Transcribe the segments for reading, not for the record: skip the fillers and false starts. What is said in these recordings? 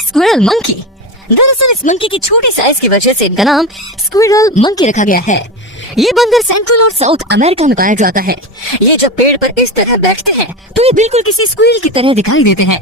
Squirrel monkey. दरअसल इस monkey की छोटी साइज की वजह से इनका नाम स्क्विरल मंकी रखा गया है। ये बंदर सेंट्रल और साउथ अमेरिका में पाया जाता है। ये जब पेड़ पर इस तरह बैठते हैं तो ये बिल्कुल किसी स्क्विरल की तरह दिखाई देते हैं।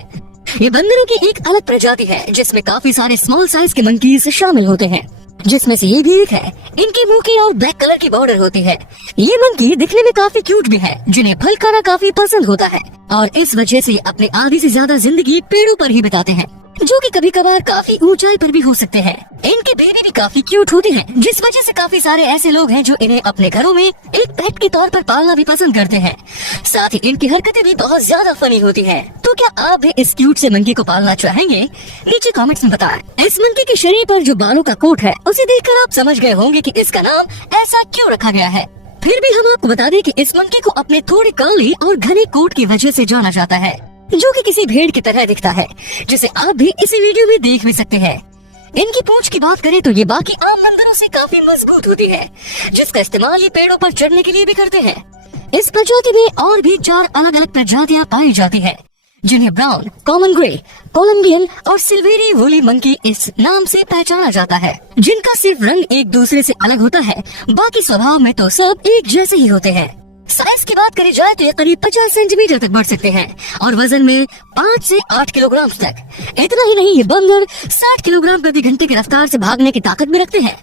ये बंदरों की एक अलग प्रजाति है जिसमें काफी सारे स्मॉल साइज के मंकीज शामिल होते हैं, जिसमें से ये भी एक है। इनकी मुंह की और ब्लैक कलर की बॉर्डर होती है। ये मंकी दिखने में काफी क्यूट भी है, जिन्हें फल खाना काफी पसंद होता है और इस वजह से अपने आधी से ज्यादा जिंदगी पेड़ों पर ही बिताते हैं, जो कि कभी कभार काफी ऊंचाई पर भी हो सकते हैं। इनके बेबी भी काफी क्यूट होते हैं, जिस वजह से काफी सारे ऐसे लोग हैं जो इन्हें अपने घरों में एक पेट के तौर पर पालना भी पसंद करते हैं। साथ ही इनकी हरकतें भी बहुत ज्यादा फनी होती हैं। तो क्या आप भी इस क्यूट से मंकी को पालना चाहेंगे? नीचे कमेंट्स में बताएं। इस मंकी के शरीर पर जो बालों का कोट है उसे देखकर आप समझ गए होंगे कि इसका नाम ऐसा क्यों रखा गया है। फिर भी हम आपको बता दें कि इस मंकी को अपने थोड़े कर्ली और घने कोट की वजह से जाना जाता है, जो कि किसी भेड़ की तरह दिखता है, जिसे आप भी इसी वीडियो में देख भी सकते हैं। इनकी पूंछ की बात करें तो ये बाकी आम बंदरों से काफी मजबूत होती है, जिसका इस्तेमाल ये पेड़ों पर चढ़ने के लिए भी करते हैं। इस प्रजाति में और भी 4 अलग अलग प्रजातियां पाई जाती है, जिन्हें ब्राउन, कॉमन ग्रे, कोलंबियन और सिल्वेरी वूली मंकी इस नाम से पहचाना जाता है, जिनका सिर्फ रंग एक दूसरे से अलग होता है, बाकी स्वभाव में तो सब एक जैसे ही होते हैं। साइज की बात करी जाए तो ये करीब 50 सेंटीमीटर तक बढ़ सकते हैं और वजन में 5 से 8 किलोग्राम तक। इतना ही नहीं, ये बंदर 60 किलोग्राम प्रति घंटे की रफ्तार से भागने की ताकत भी रखते हैं।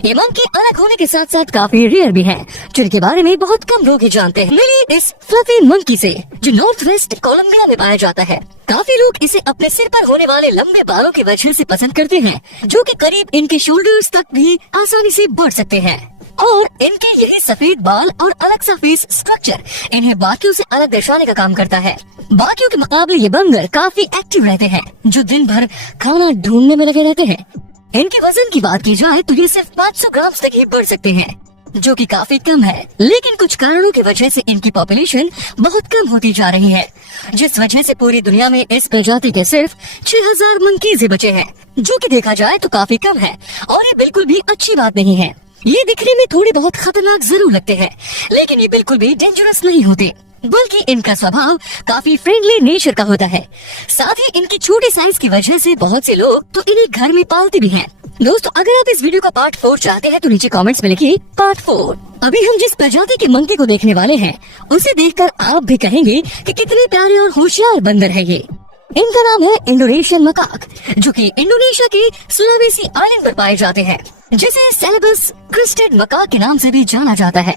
ये मंकी अलग होने के साथ साथ काफी रेयर भी हैं, जिनके बारे में बहुत कम लोग ही जानते हैं। मिली इस फ्लफी मंकी से, जो नॉर्थ वेस्ट कोलंबिया में पाया जाता है। काफी लोग इसे अपने सिर पर होने वाले लंबे बालों की वजह से पसंद करते हैं, जो कि करीब इनके शोल्डर्स तक भी आसानी से बढ़ सकते हैं। और इनके यही सफेद बाल और अलग सा फेस स्ट्रक्चर इन्हें बाकियों से अलग दर्शाने का काम करता है। बाकियों के मुकाबले ये बंदर काफी एक्टिव रहते हैं, जो दिन भर खाना ढूंढने में लगे रहते हैं। इनके वजन की बात की जाए तो ये सिर्फ 500 ग्राम तक ही बढ़ सकते हैं, जो कि काफी कम है। लेकिन कुछ कारणों की वजह से इनकी पॉपुलेशन बहुत कम होती जा रही है, जिस वजह से पूरी दुनिया में इस प्रजाति के सिर्फ 6000 मंकीज बचे हैं, जो कि देखा जाए तो काफी कम है और ये बिल्कुल भी अच्छी बात नहीं है। ये दिखने में थोड़े बहुत खतरनाक जरूर लगते हैं, लेकिन ये बिल्कुल भी डेंजरस नहीं होते, बल्कि इनका स्वभाव काफी फ्रेंडली नेचर का होता है। साथ ही इनकी छोटी साइज की वजह से बहुत से लोग तो इन्हें घर में पालते भी हैं। दोस्तों, अगर आप इस वीडियो का पार्ट 4 चाहते हैं तो नीचे कमेंट्स में लिखिए पार्ट 4। अभी हम जिस प्रजाति के मंकी को देखने वाले हैं उसे देखकर आप भी कहेंगे कि कितने प्यारे और होशियार बंदर है ये। इनका नाम है इंडोनेशियन मकाक, जो कि इंडोनेशिया के सुलावेसी आइलैंड पर पाए जाते हैं, जिसे सेलेबस क्रेस्टेड मकाक के नाम से भी जाना जाता है,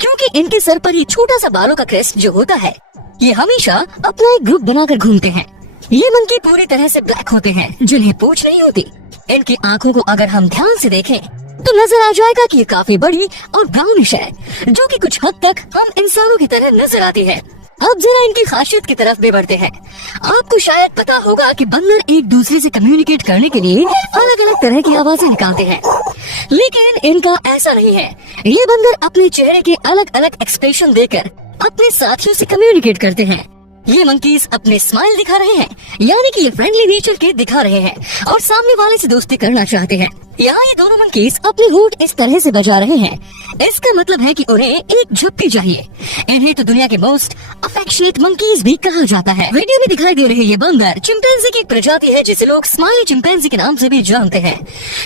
क्योंकि इनके सर पर ये छोटा सा बालों का क्रेस्ट जो होता है, ये हमेशा अपना एक ग्रुप बनाकर घूमते हैं। ये मंकी पूरी तरह से ब्लैक होते हैं, जिन्हें पूंछ नहीं होती। इनकी आंखों को अगर हम ध्यान से देखें तो नजर आ जाएगा कि ये काफी बड़ी और ब्राउनिश है, जो कि कुछ हद तक हम इंसानों की तरह नजर आती है। अब जरा इनकी खासियत की तरफ भी बढ़ते हैं। आपको शायद पता होगा कि बंदर एक दूसरे से कम्युनिकेट करने के लिए अलग अलग तरह की आवाजें निकालते हैं, लेकिन इनका ऐसा नहीं है। ये बंदर अपने चेहरे के अलग अलग एक्सप्रेशन देकर अपने साथियों से कम्युनिकेट करते हैं। ये मंकीज अपने स्माइल दिखा रहे हैं, यानी कि ये फ्रेंडली नेचर के दिखा रहे हैं और सामने वाले से दोस्ती करना चाहते हैं। यहाँ ये दोनों मंकीज अपने होंठ इस तरह से बजा रहे हैं, इसका मतलब है कि उन्हें एक झप्पी चाहिए। इन्हें तो दुनिया के मोस्ट अफेक्शनेट मंकीज भी कहा जाता है। वीडियो में दिखाई दे रहे ये बंदर चिंपैंजी की एक प्रजाति है, जिसे लोग स्माइल चिंपैंजी के नाम से भी जानते हैं,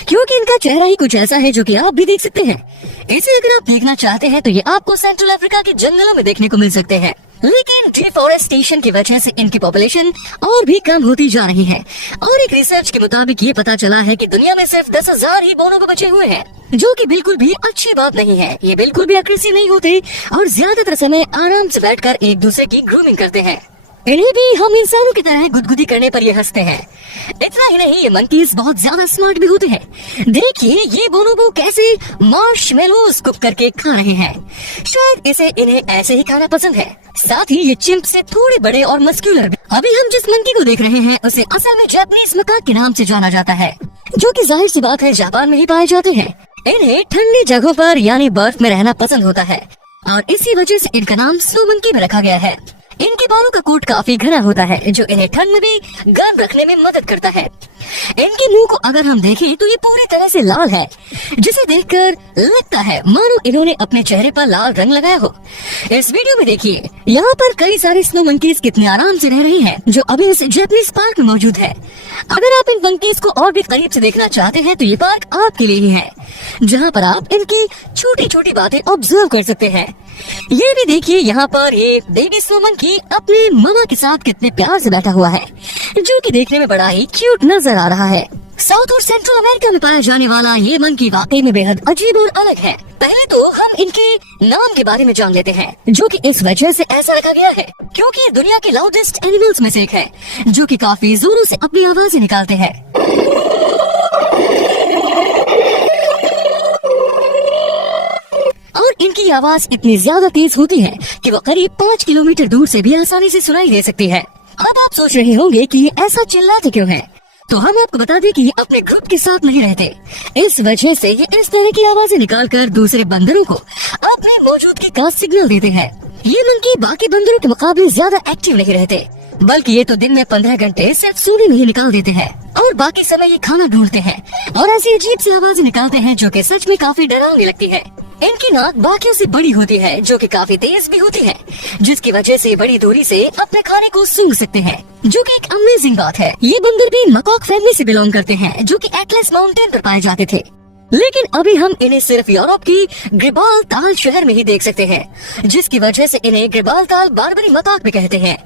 क्योंकि इनका चेहरा ही कुछ ऐसा है, जो कि आप भी देख सकते हैं। इसे अगर आप देखना चाहते हैं तो ये आपको सेंट्रल अफ्रीका के जंगलों में देखने को मिल सकते हैं, लेकिन डिफॉरेस्टेशन की वजह से इनकी पॉपुलेशन और भी कम होती जा रही है। और एक रिसर्च के मुताबिक ये पता चला है कि दुनिया में सिर्फ 10,000 ही बोनोबो बचे हुए हैं, जो कि बिल्कुल भी अच्छी बात नहीं है। ये बिल्कुल भी अग्रेसिव नहीं होते और ज्यादातर समय आराम से बैठकर एक दूसरे की ग्रूमिंग करते हैं। इन्हें भी हम इंसानों की तरह गुदगुदी करने पर ये हंसते हैं। इतना ही नहीं, ये मंकीज बहुत ज्यादा स्मार्ट भी होते हैं। देखिए ये बोनोबो कैसे मार्शमेलोज कुक करके खा रहे हैं। शायद इसे इन्हें ऐसे ही खाना पसंद है। साथ ही ये चिंप से थोड़े बड़े और मस्क्यूलर भी। अभी हम जिस मंकी को देख रहे हैं उसे असल में जापानीज मकाक के नाम से जाना जाता है, जो कि जाहिर सी बात है जापान में ही पाए जाते हैं। इन्हें ठंडी जगहों पर यानी बर्फ में रहना पसंद होता है और इसी वजह से इनका नाम स्नो मंकी में रखा गया है। इनके बालों का कोट काफी घना होता है जो इन्हें ठंड में भी गर्म रखने में मदद करता है। इनके मुंह को अगर हम देखें तो ये पूरी तरह से लाल है, जिसे देखकर लगता है मानो इन्होंने अपने चेहरे पर लाल रंग लगाया हो। इस वीडियो में देखिए यहाँ पर कई सारे स्नो मंकीज कितने आराम से रह रही हैं, जो अभी इस जैपनीज पार्क में मौजूद है। अगर आप इन मंकीज को और भी करीब से देखना चाहते हैं तो ये पार्क आपके लिए ही है, जहाँ पर आप इनकी छोटी छोटी बातें ऑब्जर्व कर सकते हैं। ये भी देखिए यहाँ पर ये बेबी स्नो मंकी अपने मामा के साथ कितने प्यार से बैठा हुआ है, जो कि देखने में बड़ा ही क्यूट नजर आ रहा है। साउथ और सेंट्रल अमेरिका में पाया जाने वाला ये मंकी वाकई में बेहद अजीब और अलग है। पहले तो हम इनके नाम के बारे में जान लेते हैं, जो कि इस वजह से ऐसा रखा गया है क्योंकि ये दुनिया के लाउडेस्ट एनिमल्स में से एक है, जो कि काफी जोरों से अपनी आवाजें निकालते हैं। और इनकी आवाज इतनी ज्यादा तेज होती है कि वो करीब 5 किलोमीटर दूर से भी आसानी से सुनाई दे सकती है। अब आप सोच रहे होंगे कि ये ऐसा चिल्लाते क्यों हैं? तो हम आपको बता दें कि ये अपने ग्रुप के साथ नहीं रहते, इस वजह से ये इस तरह की आवाजें निकालकर दूसरे बंदरों को अपनी मौजूदगी का सिग्नल देते हैं। ये मंकी बाकी बंदरों के मुकाबले ज्यादा एक्टिव नहीं रहते, बल्कि ये तो दिन में 15 घंटे सिर्फ सोने में ही निकाल देते हैं और बाकी समय ये खाना ढूंढते हैं और ऐसी अजीब सी आवाजें निकालते हैं जो कि सच में काफी डरावनी लगती है। इनकी नाक बाकियों से बड़ी होती है, जो कि काफी तेज भी होती है, जिसकी वजह से बड़ी दूरी से अपने खाने को सूंघ सकते हैं, जो कि एक अमेजिंग बात है। ये बंदर भी मकॉक फैमिली से बिलोंग करते हैं, जो कि एटलस माउंटेन पर पाए जाते थे, लेकिन अभी हम इन्हें सिर्फ यूरोप की गिब्राल्टार शहर में ही देख सकते हैं, जिसकी वजह से इन्हें गिब्राल्टार बार्बरी मकाक भी कहते हैं,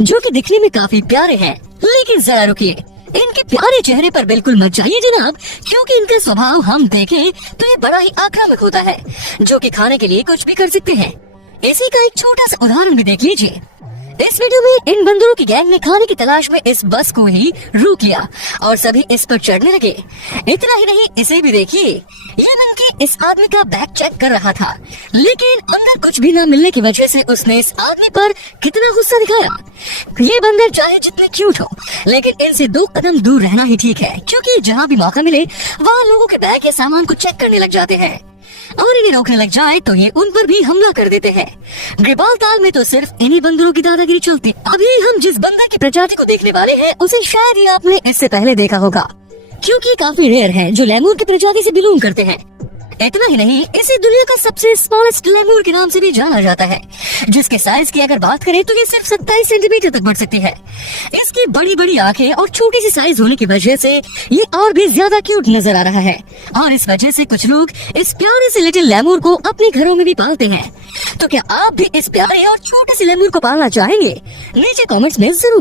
जो कि दिखने में काफी प्यारे हैं। लेकिन जरा रुकिए, इनके प्यारे चेहरे पर बिल्कुल मत जाइए जनाब, क्योंकि इनका स्वभाव हम देखें तो ये बड़ा ही आक्रामक होता है, जो कि खाने के लिए कुछ भी कर सकते हैं। इसी का एक छोटा सा उदाहरण भी देख लीजिए। इस वीडियो में इन बंदरों की गैंग ने खाने की तलाश में इस बस को ही रोक लिया और सभी इस पर चढ़ने लगे। इतना ही नहीं, इसे भी देखिए, ये मंकी इस आदमी का बैग चेक कर रहा था, लेकिन अंदर कुछ भी न मिलने की वजह से उसने इस आदमी पर कितना गुस्सा दिखाया। ये बंदर चाहे जितने क्यूट हो, लेकिन इनसे 2 कदम दूर रहना ही ठीक है, क्योंकि जहाँ भी मौका मिले वहाँ लोगों के बैग या सामान को चेक करने लग जाते हैं और इन्हें रोकने लग जाए तो ये उन पर भी हमला कर देते हैं। गिब्राल्टार में तो सिर्फ इन्हीं बंदरों की दादागिरी चलती। अभी हम जिस बंदर की प्रजाति को देखने वाले हैं उसे शायद ही आपने इससे पहले देखा होगा, क्योंकि काफी रेयर है, जो लेमूर की प्रजाति से बिलोंग करते हैं। इतना ही नहीं, इसे दुनिया का सबसे स्मॉलेस्ट लेमूर के नाम से भी जाना जाता है, जिसके साइज की अगर बात करें तो ये सिर्फ 27 सेंटीमीटर तक बढ़ सकती है। इसकी बड़ी बड़ी आंखें और छोटी सी साइज होने की वजह से ये और भी ज्यादा क्यूट नजर आ रहा है, और इस वजह से कुछ लोग इस प्यारे से लिटिल लेमूर को अपने घरों में भी पालते हैं। तो क्या आप भी इस प्यारे और छोटे से लेमूर को पालना चाहेंगे? नीचे कॉमेंट्स में जरूर